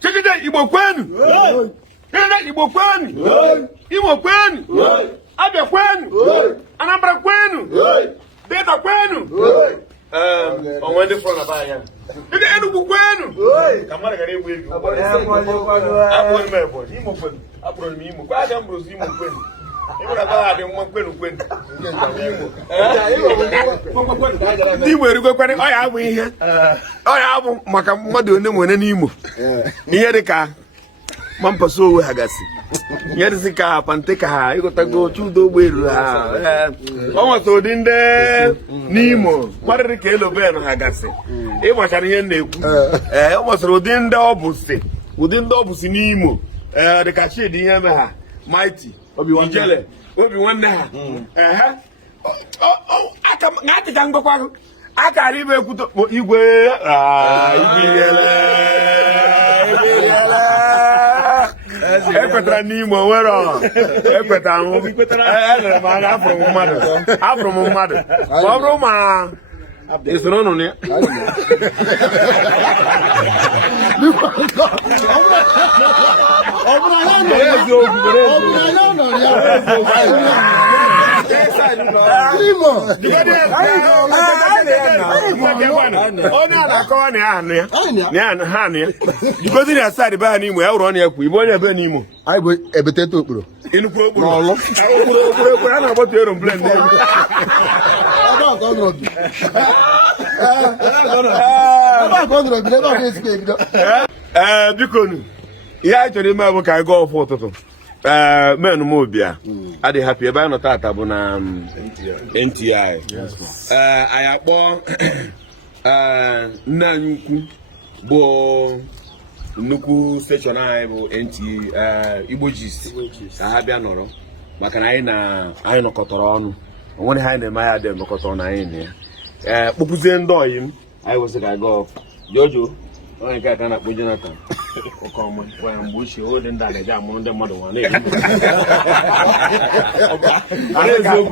Chekede Igbo kwenu. Chekede Igbo kwenu. Imo kwenu. Abia kwenu. Anambra kwenu. Delta kwenu. On Wednesday front of Aya. Chekede Enugu kwenu. Kamara gari Igbo Igbo. Imo kwenu. Apro mi Imo. Kwa Adam Bros Imo kwenu. Imo na ba ade mo kwenu kwenu. Imo erugo kwenu. Oya abu ihe. Oya abu maka mmadu one mo ne n'Imo. Ihe dị ka mampaso owe ha gasị. Ihe dị ka panteka ha ịgotago chudo gberu ha. O nwaso ụdị ndị n'Imo kwarịrị ka elobenu ha gasị. Ịgbachara ihe na-ekwu. O nwasịrị ụdị ndị ọbụsị n'Imo. The cashier dị ihe me ha. Mighty. Ijele. Obi nwanne ha. Aka ka ngwakwa aka ribe ekwuto igwe ekwetara n'Imo nwere ekwetara m elere m anya afụrụ m mmadụ ma ọ bụrụ ma esoro nụ ya onye na-akọwa na ya ha nụ ya jigozi na aside be ha n'Imo ya wụrụ ọnụ ya kwu ibe onye ebe n'Imo anyị bụ ebetete okporo inukwu okporo okporo a na-agbatu aeroplane n'elu biko nu ihe anyị chọrọ ime bụ ka anyị gaa ọfụ ụtụtụ men m obia adịghị happy ebe anyị nọ tata bụ na N.T.I anyị akpọ nne anyị ukwu bụ nnukwu steshọn anyị bụ N.T.I Igbo Gist ka ha bịa nọrọ maka na anyị nọkọtara ọnụ onwere ha anyị na-eme ya dị nọkọta ọnụ anyị na ya kpụpụzie ndị ọyị m anyị wesị ka anyị gaa ọfụ Jojo onye nke aka na-akpọ Jonathan ọkọma kwaya mgbe ochie ode ndị a na-eji amụrụ ndị mmadụ nwa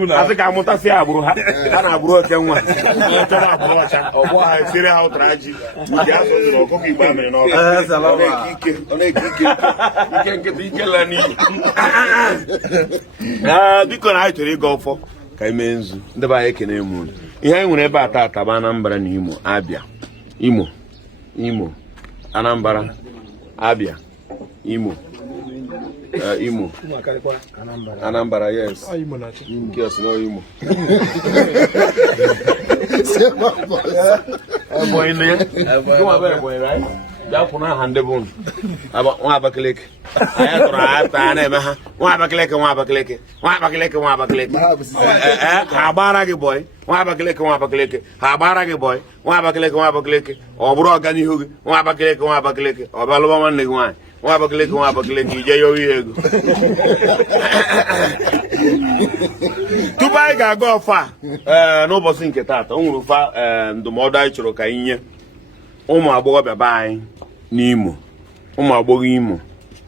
na-asị ka amụtasị agbụrụ ha na-agbụrụ oke nwa chọrọ agbụrụ ọcha ọgbọ ha esiri ha ụtara ji ụdị azụ zụrụ ọkụkọ Igbo amịrị n'ọkụ ọ na-eke ike nkịta ike la n'iyi biko na anyị chọrọ ịga ọfọ ka anyị mee nzu ndị be anyị ekene m unu ihe anyị nwere ebe a tata bụ Anambra na Imo Abia Imo Anambra Abia Imo Anambra yes kios no Imo boy ne go abere boy right ja funa hande bon aba wa Abakaliki aya tora ata na eme ha wa Abakaliki ha gbara gị boy wa Abakaliki ha gbara gị boy wa Abakaliki ọ bụrụ ọganihu gị wa Abakaliki ọ balụba nwanne gị nwaanyị wa Abakaliki ije yo ego tupu anyị ga-aga ọfa n'ụbọchị nke taata o nwere ụfa ndụmọdụ anyị chọrọ ka anyị nye ụmụ agbọghọbịa be anyị n'Imo ụmụ agbọghọ Imo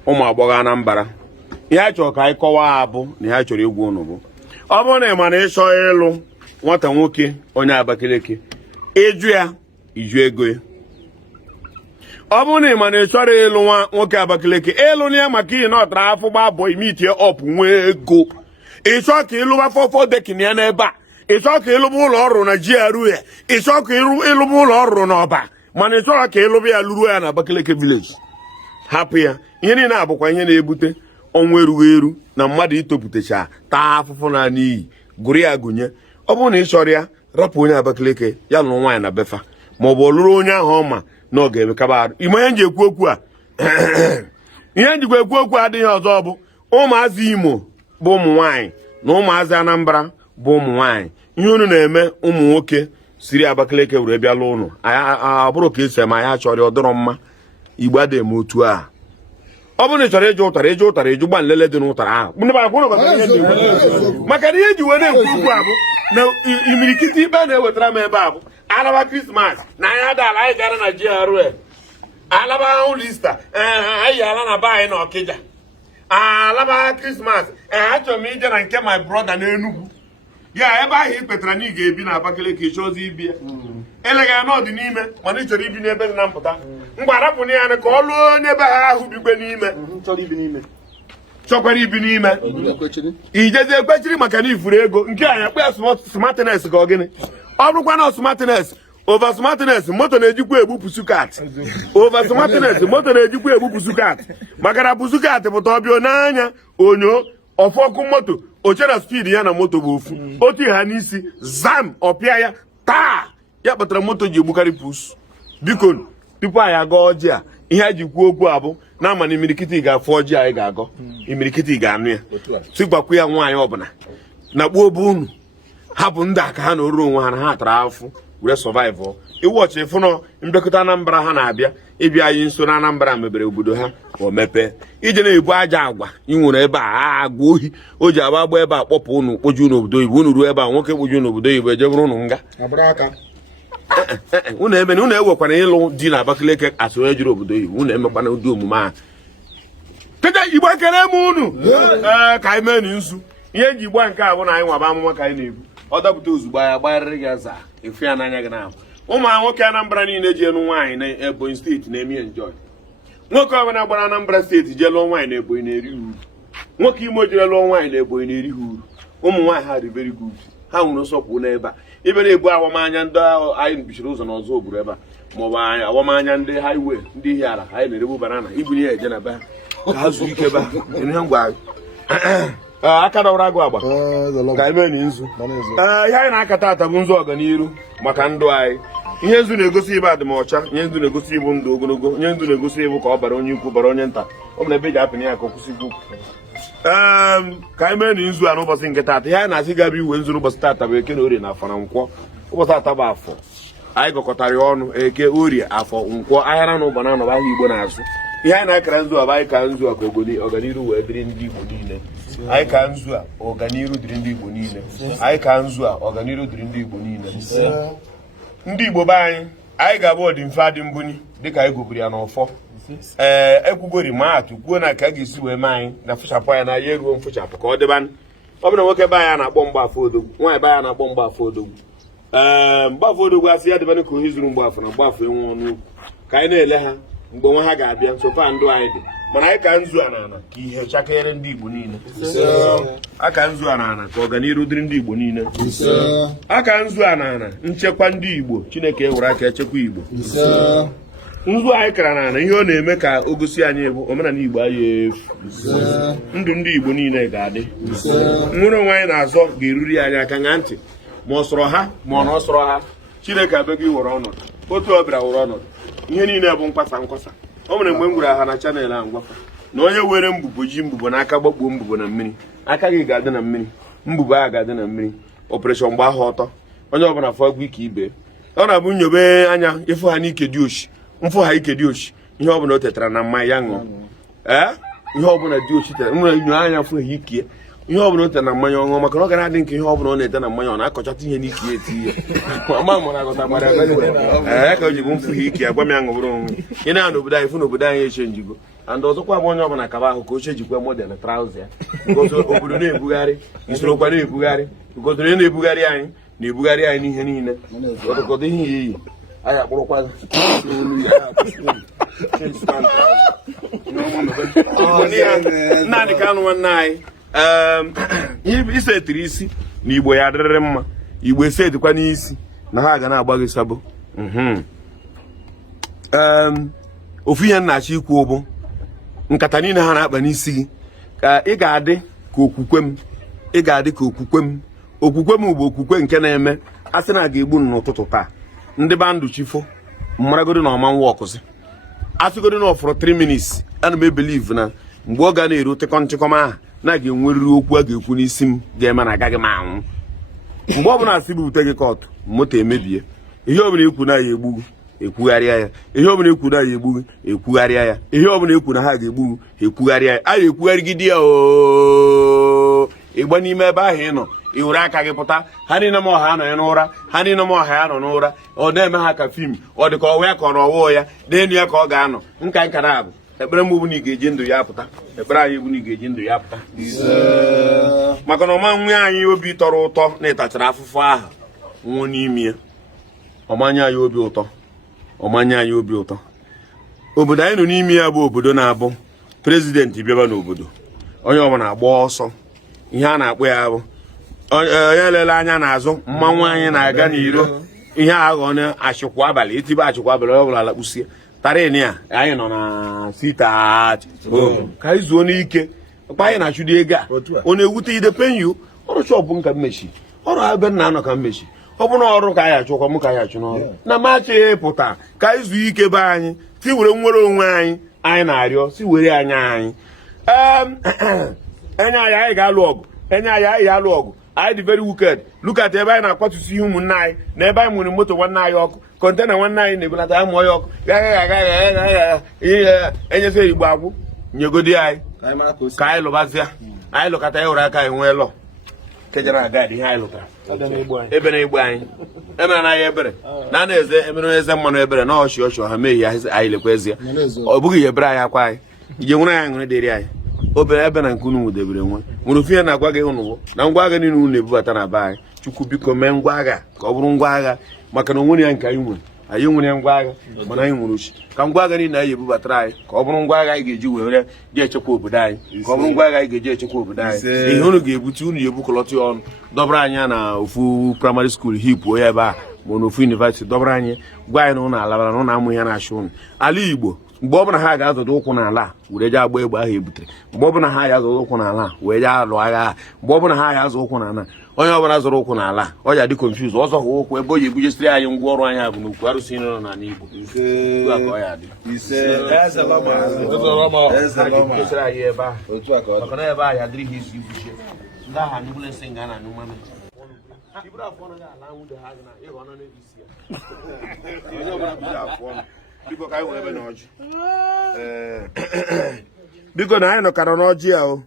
ụmụ agbọghọ Anambra ihe anyị chọrọ ka anyị kọwaa abụ na ihe anyị chọrọ ịgwa unu bụ ọ bụrụ na ị ma na ịchọ ịlụ nwata nwoke onye Abakaliki ịjụ ya iju ego ya ọ bụrụ na ị ma na ị chọrọ ịlụ nwa nwoke Abakaliki ịlụ ya maka ihe na ọtara afọ gba abụọ imitie ọpụ nwee ego ịchọ ka ịlụba fọfọ dekin ya n'ebe a ịchọ ka ịlụba ụlọ ọrụ na GRA ịchọ ka ịlụba ụlọ ọrụ n'Ọba mana ị chọrọ ka ịlụba ya lụruo ya na Abakaliki village hapụ ya ihe niile abụkwa ihe na-ebute ọnwụ erughị eru na mmadụ itopụtacha taa afụfụ na n'iyi gụrụ ya gụnye ọ bụrụ na ị chọrọ ya rapụ onye Abakaliki ya lụrụ nwaanyị na befa maọbụ ọ lụrụ onye ahụ ọma na ọ ga-emekaba arụ ime ihe nji ekwu okwu a ihe njikwa ekwu okwu adịghị ọzọ bụ ụmụazị Imo bụ ụmụ nwaanyị na ụmụazị Anambra bụ ụmụ nwaanyị ihe unu na-eme ụmụ nwoke siri Abakaliki were bịa lụọ ụnụ ọ bụrụ ka esi eme anyị achọrọ ọ dịrọ mma Igbo adịghị eme otu a ọ bụrụ na ị chọrọ ịjụ ụtara ịjụ gba nlele dị n'ụtara ahụ maka na ihe ji wee na-ekwu okwu a bụ na imirikiti ikpe na-ewetara m ebe a bụ alaba Krismas na anyị adala anyị gara na GRA alaba ụlọ Ista anyị ala na be anyị na Ọkịja alaba Krismas achọrọ m ije na nke my brother n'Enugu ya ebe ahụ ị kpetara na ị ga-ebi na Abakaliki ịchọzi ibi ya elega n'ọdị n'ime mana ị chọrọ ibi n'ebe dị na mpụta mgbe arapụna ya ka ọ lụọ onye ebe ha ahụ bigwe n'ime chọkwara ibi n'ime ijezi ekwechiri maka na ifuru ego nke anya kpe smartness ka ọ gịnị ọ bụrụkwa na smartness over smartness moto na-ejikwa egbu sukat over smartness moto na-ejikwa egbu sukat maka na sukat pụta ọbịa n'anya onyo ọfọkụ moto ochera speed ya na moto bụ ofu otu ha n'isi zam ọpịa ya taa ya kpatara moto ji egbukarị pus biko tupu anyị aga ọjị a ihe a ji kwuo okwu abụ na ama na imirikiti ga-afụ ọjị anyị ga-agọ imirikiti ga-anụ ya tigbakwu ya nwaanyị ọbụla na gbuo obe unu hapụ ndị aka ha na oruru onwe ha na ha tara afụ were survive iwọchi fụnọ mbịakọta Anambra ha na-abịa ịbịa anyị nso na Anambra mebere obodo ha o mepee ije na-ebu aja agwa inwere ebe a agwa ohi o ji agba ebe a kpọpụ unu kpoju n'obodo oyibo unu ruo ebe a nwoke kpoju n'obodo oyibo eje bụrụ unu nga unu ebe na unu ewekwana ịlụ di na Abakaliki asị onye jiri obodo oyibo unu emekwana ụdị omume a kịta Igbo ekele m unu ka anyị mee nzu ihe ji gba nke a bụ na anyị nwaba amụma ka anyị na-ebu ọ dapụta ozugbo ya gbagharịrị gị aza efu ya n'anya gị n'ahụ ụmụ nwoke Anambra niile ji elu nwaanyị na Ebonyi steeti na-eme enjoy nwoke ọbụla gbara Anambra steeti jee lụọ nwaanyị na Ebonyi na-eri uru nwoke Imo jere lụọ nwaanyị na Ebonyi na-eri ha uru ụmụ nwaanyị ha dị very good ha nwere nsọpụrụ n'ebe a ibe na-ebu awamanya ndị anyị bichiri ụzọ n'ọzọ obodo ebe a maọbụ anyị awamanya ndị highway ndị hiara anyị na-erebu banana ibunye ya eje na be ha ka ha zuru ike be ha ihe ngwa aka dọwara agụ agba ka anyị mee nzu ihe anyị na-akata ata bụ nzu ọganiru maka ndụ anyị ihe nzu na-egosi ibe adịmọcha ihe nzu na-egosi ibu ndụ ogologo ihe nzu na-egosi ibu ka ọ bara onye ukwu bara onye nta ọ bụ na ebe ji apịnye ya ka ọ kwụsị ikwu ka anyị mee nzu a n'ụbọchị nke taata ihe anyị na-asị gaba iwe nzu n'ụbọchị taata bụ eke na orie na afọ na nkwọ ụbọchị ata bụ afọ anyị gọkọtara ya ọnụ eke orie afọ nkwọ ahịara na ụba na anọba ahịa Igbo n'azụ ihe anyị na-akara nzu a bụ anyị ka nzu a ka ọganiru wee dịrị ndị Igbo niile anyị ka nzu a ọganiru dịrị ndị Igbo niile anyị ka nzu a ọganiru dịrị ndị Igbo niile ndị Igbo be anyị ga-abụ ọdịmfe adị mbunyi dịka anyị gụburu ya n'ọfọ ekwugori ma atụ kwuo na ka a ga-esi wee mee anyị na fụchapụ ya na ya eruo mfụchapụ ka ọ dịba ọ bụ na nwoke be anyị na-akpọ mgbafọ odogwu nwaanyị be anyị na-akpọ mgbafọ odogwu mgbafọ odogwu asị ya dịbanụ ka ohi zuru mgbafọ na mgbafọ enwe ọnụ okwu ka anyị na-ele ha mgbe nwa ha ga-abịa nsokwa ndụ anyị dị mana anyị ka nzu a n'ala ka ihe chakere ndị Igbo niile aka nzu a n'ala ka ọganiru dịrị ndị Igbo niile aka nzu a n'ala nchekwa ndị Igbo Chineke ewere aka echekwa Igbo nzu anyị kara n'ala ihe ọ na-eme ka o gosi anyị bụ omenala Igbo anyị efu ndụ ndị Igbo niile ga-adị nwere onwe anyị na-azọ ga-eruri anyị aka ṅaa ntị ma ọ sọrọ ha ma ọ na ọ sọrọ ha Chineke abịaghị were ọnọdụ otu ọ bịara were ọnọdụ ihe niile bụ nkwasa o nwere mgbe m gwara ha na chanel a ngwafa na onye were mbụbo ji mbụbo n'aka gbakpuo mbụbo na mmiri aka gị ga-adị na mmiri mbụbo ahụ ga-adị na mmiri ọpụreshọn gba ahụ ọtọ onye ọbụla fọ ọgwụ ike ibe ọ na-abụ nyobe anya ịfụ ha n'ike dị oshi mfụ ha ike dị oshi ihe ọbụla o tetara na mmanya ya ṅụọ ihe ọbụla dị oshi tere nwere nyo anya fụ ha ike ihe ọbụla o tere na mmanya ọṅụọ maka na ọ ga na-adị nke ihe ọbụla ọ na-ete na mmanya ọ na-akọchata ihe n'ike ya eti ya ama mụrụ agụta gbara ka o ji bụ mfụ ha ike ya gwa m ya ṅụbụrụ onwe ị na-a n'obodo anyị fụ n'obodo anyị eche njigo and ọzọkwa bụ onye ọbụla kaba ahụ ka oche jikwa model traụza ya obodo na-ebugharị isorokwa na-ebugharị obodo na-ebugharị anyị na-ebugharị anyị n'ihe niile ọtụkọdụ ihe ya eyi anyị akpụrụkwa Nnamdi Kanu nwanne anyị ihe isetiri isi na Igbo ya adịrịrị mma Igbo esetikwa n'isi na ha ga na-agba gị sabo ofu ihe nnachi ikwu bụ nkata niile ha na-akpa n'isi gị ka ị ga-adị ka okwukwe m ị ga-adị ka okwukwe m bụ okwukwe nke na-eme a sị na a ga-egbu n'ụtụtụ taa ndị ba ndụ chifo mmaragodi na ọma nwa ọkụzi asịgodi na ọfọrọ 3 minutes ana m ebelive na mgbe ọ ga na-eru tịkọm ahụ na a ga-enwerịrị okwu a ga-ekwu n'isi m ga-eme na agaghị m anwụ mgbe ọbụla asị bute gị kọtụ moto emebie ihe ọbụla ekwu na ya egbugu ekwugharịa ya ihe ọbụla ekwu na ya egbugu ekwugharịa ya ihe ọbụla ekwu na ha ga-egbugu ekwugharịa ya a ga-ekwugharịgide ya ịgba n'ime ebe ahụ ị nọ i were aka gị pụta ha niile m ọha anọ ya n'ụra ha niile m ọha ya nọ n'ụra ọ na-eme ha ka fim ọ dị ka ọwa ya ka ọ na ọwụọ ya n'elu ya ka ọ ga-anọ nka nkara abụ ekpere m bụ na ị ga-eji ndụ ya pụta ekpere anyị bụ na ị ga-eji ndụ ya pụta maka na ọma nwe anyị obi tọrọ ụtọ na ịtachara afụfụ ahụ nwụọ n'ime ya ọmanye anyị obi ụtọ ọmanye anyị obi ụtọ obodo anyị nọ n'ime ya bụ obodo na-abụ prezidenti bịaba n'obodo onye ọbụla agba ọsọ ihe a na-akpọ ya bụ onye lele anya n'azụ mmanwụ anyị na-aga n'iro ihe aghọ na achịkwa abalị etibe achịkwa abalị ọ bụla lakpusie tarin ya anyị nọ na sita ka anyị zuo n'ike ọkpa anyị na-achụdi ego a ọ na-ewute ide penyu ọrụ chọpụ nka mmechi ọrụ ebe nna anọ ka mmechi ọ bụ na ọrụ ka anyị achụkwa m ka anyị achụ n'ọrụ na machi pụta ka anyị zuo ike be anyị si were nwere onwe anyị na-arịọ si were anya anyị enye anyị ga-alụ ọgụ enye anyị ga-alụ ọgụ anyị dị very wicked look at ebe anyị na-akwatusi ihe ụmụnne anyị na ebe anyị nwere moto nwanne anyị ọkụ kọntena nwanne anyị na-ebelata ya mụọ ya ọkụ ihe enyesa igbo agwụ nyegodi anyị ka anyị lụbazịa anyị lụkọta ya were aka anyị nwee lọ kejara agadi ihe anyị lụtara ebe na-egbu anyị emere na anyị ebere na na-eze emere eze mmanụ ebere na ọchị ọchị ọha mee ihe anyị lekwa ezi ya ọ bụghị ihe ebere anyị akwa anyị ije nwere anyị ṅụrị dịrị anyị obere ebe na nke unu nwudebere nwe nwere ofu ihe na-agwa gị ụnụ na ngwa agha niile unu na-ebubata na be anyị chukwu biko mee ngwa agha ka ọ bụrụ ngwa agha maka na onwere ya nke anyị nwere ngwa agha mana anyị nwere uchi ka ngwa agha niile anyị ebubatara anyị ka ọ bụrụ ngwa agha anyị ga-eji were ji echekwa obodo anyị ka ọ bụrụ ngwa agha anyị ga-eji echekwa obodo anyị ihe unu ga-ebute unu ya ebukọlọta ya ọnụ dọbara anyị na ofu praịmarị skuul hipuo ya ebe a ma na ofu yunivasiti dọbara anyị gwa anyị na ụnụ alabara na ụnụ amụ ihe na-achụ ụnụ ala Igbo mgbe ọbụla ha ga-azọdo ụkwụ n'ala were jee agba egbe ahụ ebutere mgbe ọbụla ha ga-azọdo ụkwụ n'ala wee jee alụ agha ha mgbe ọbụla ha ga-azọ ụkwụ n'ala onye ọbụla zọrọ ụkwụ n'ala ọ ya dị konfuz ọ zọghị ụkwụ ebe o ji ebujesiri anyị ngwa ọrụ anyị bụ n'ukwu arụsị nọ n'ala Igbo kesịrị anyị ebe ahụ maka na ebe ahụ ya dịrị ha isi ibuchie ndị agha n'ugbule nsị nga na anụ mmanụ iburu afọ ọnụ ga-ala nwude ha na ịghọ ọnụ n'ebisi ya onye ọbụla bụrụ afọ ọnụ biko ka anyị nwere ebe n'ọjị biko na anyị nọkara n'ọjị ya o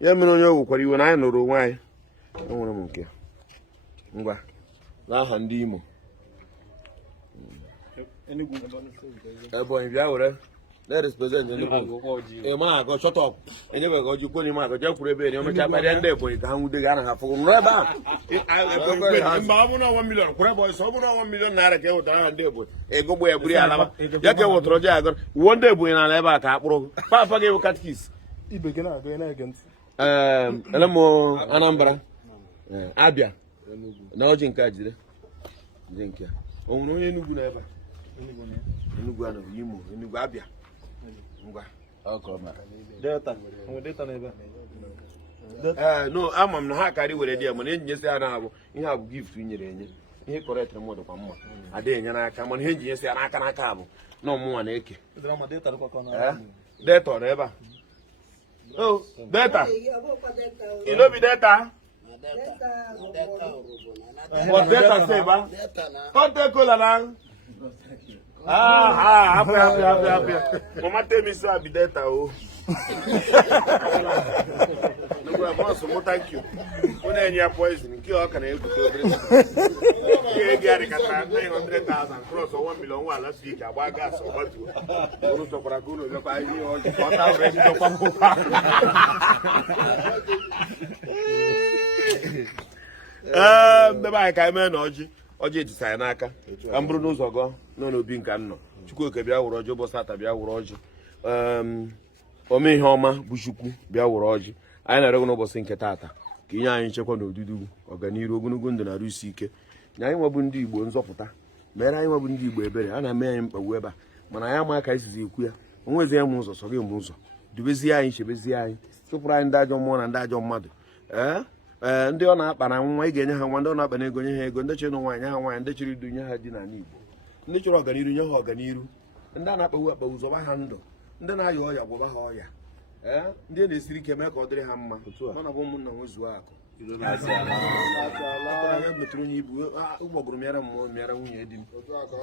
ya mere onye owukwara iwe na anyị nụrụ onwe anyị enwere m nke ngwa n'aha ndị Imo Ebonyi bịa were na-represent ma agọ shut up enyebeghị ọjị kwuo n'ime agọ jee kwuru ebe enye omecha kparịa ndị Ebonyi ka ha nwude gị anaghị afụ nụrụ ebe a mba ọ bụ na 1 million kwụrụ ebe ọsọ ọ bụ na 1 million naira ka e wetara ha ndị Ebonyi egogbo ya buru ya alaba ya ka e wetara ọjị agọ uwe ndị Ebonyi n'ala ebe a ka akpụrụ papa gị bụ katkis ele m Anambra Abịa na ọjị nke a jide nke a o nwere onye Enugu na ebe a Enugu anọ Imo Enugu Abịa ngwa no ama m na ha karị were dị ya mana enyi nyesi ya na-abụ ihe a bụ gift nyere enye ihe kọrektịrị mmadụ kwa mma adịghị enye n'aka mana ihe nji nyesi ya n'aka n'aka bụ na ọmụnwa na-eke deta ọ nọ ebe a deta ilobi deta what data say ba conte cola na happy mama tell me so I be data o no boss mo thank you when any poison nke ọ kana egute obere ihe gị arị kata 900,000 cross 1 million wa last week agba gas ọgbatu olu tọkwara ka unu lekwa ihe ọjị ọta ọrụ ndị tọkwa m ndebe anyị ka anyị mee na ọjị etisa anyị n'aka ka m bụrụ n'ụzọ gọ nọ n'obi nka nnọ Chukwuoke bịa wụrụ ọjị ụbọchị ata bịa wụrụ ọjị ome ihe ọma bụ Chukwu bịa wụrụ ọjị anyị na-arịọ n'ụbọchị nke taata ka inye anyị nchekwa na odudu ọganiru ogologo ndụ na-arụ isi ike nye anyị nwebụ ndị Igbo nzọpụta mere anyị nwebụ ndị Igbo ebere a na-eme anyị mkpagbu ebe a mana anyị ama ka anyị sizi ekwu ya onwezi ya m ụzọ sọ gị m ụzọ dubezie anyị chebezie anyị chụpụrụ anyị ndị ajọ mmụọ na ndị ajọ mmadụ ndị ọ na-akpa na nwa ị ga-enye ha nwa ndị ọ na-akpa na ego nye ha ego ndị chọrọ nwaanyị nye ha nwaanyị ndị chọrọ idu nye ha di n'ala Igbo ndị chọrọ ọganiru nye ha ọganiru ndị a na-akpagbu akpagbu zọba ha ndụ ndị na-aya ọya gwọba ha ọya ndị na-esiri ike mee ka ọ dịrị ha mma mana bụ ụmụnna nwezuo akụ metụrụ onye ibu ụgbọgụrụ mịara mmụọ mịara nwunye di m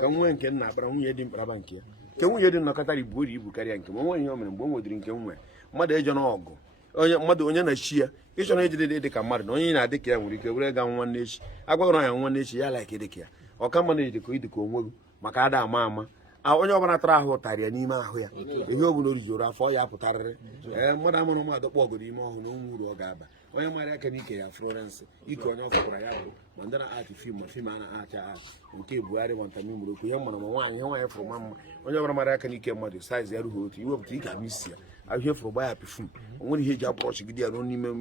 ka nwee nke nna akpara nwunye di mkparaba nke ya nke nwunye di m nọkọtara ibu ori ibu karịa nke ma nwe ihe o mere mgbe o nwedịrị nke nwe mmadụ ejọ n'ọgụ mmadụ onye na-chi ya ịchọrọ ejide dị ka mmadụ na onye na-adị ka ya nwere ike were ga nwanne echi agwagọrọ ya nwanne echi ya laik dị ka ya ọka mmadụ ejideka idika onwe gị maka ada ama ama onye ọbụla tara ahụ ụtarị ya n'ime ahụ ya ihe ọ bụla orijoro afọ ya pụtarịrị mmadụ amụrụ m adọkpọ ọgụ n'ime ọhụụ na onwe uru ọ ga-aba onye mara aka n'ike ya Florence ike onye ọfụkwara ya bụ ma ndị na-atị fim ma fim a na-acha atị nke Buhari Nwatamimurokwu ihe mara ma nwaanyị ihe nwaanyị fụrụ ma mma onye ọbụla mara aka n'ike mmadụ saiz ya rughi otu iwepụta ike amisi ya ahịa fụrụ gba ya pefum o nwere ihe eji abrọch gide ya ruo n'ime